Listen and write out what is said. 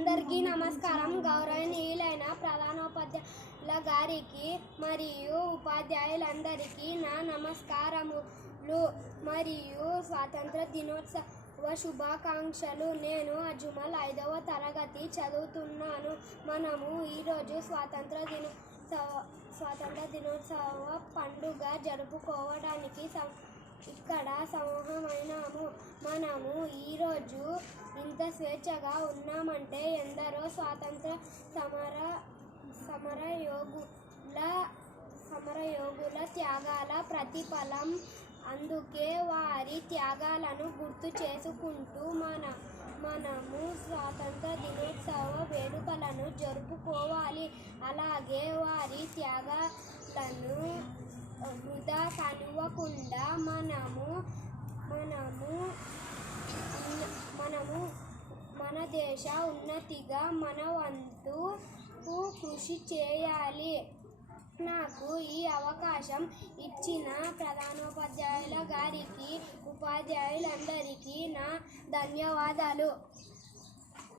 అందరికీ నమస్కారం. గౌరవనీయులైన ప్రధానోపాధ్యాయుల గారికి మరియు ఉపాధ్యాయులందరికీ నా నమస్కారములు మరియు స్వాతంత్ర దినోత్సవ శుభాకాంక్షలు. నేను అజ్మల్ 5వ తరగతి చదువుతున్నాను. మనము ఈరోజు స్వాతంత్ర దినోత్సవ పండుగ జరుపుకోవడానికి ఇక్కడ సమూహమైనాము. మనము ఈరోజు ఇంత స్వేచ్ఛగా ఉన్నామంటే ఎందరో స్వాతంత్ర సమరయోగుల త్యాగాల ప్రతిఫలం. అందుకే వారి త్యాగాలను గుర్తు చేసుకుంటూ మనము స్వాతంత్ర దినోత్సవ వేడుకలను జరుపుకోవాలి. అలాగే వారి త్యాగాలను వృధా కానివ్వకుండా మనము మన దేశ ఉన్నతిగా మన వంతు కృషి చేయాలి. నాకు ఈ అవకాశం ఇచ్చిన ప్రధానోపాధ్యాయుల గారికి, ఉపాధ్యాయులందరికీ నా ధన్యవాదాలు.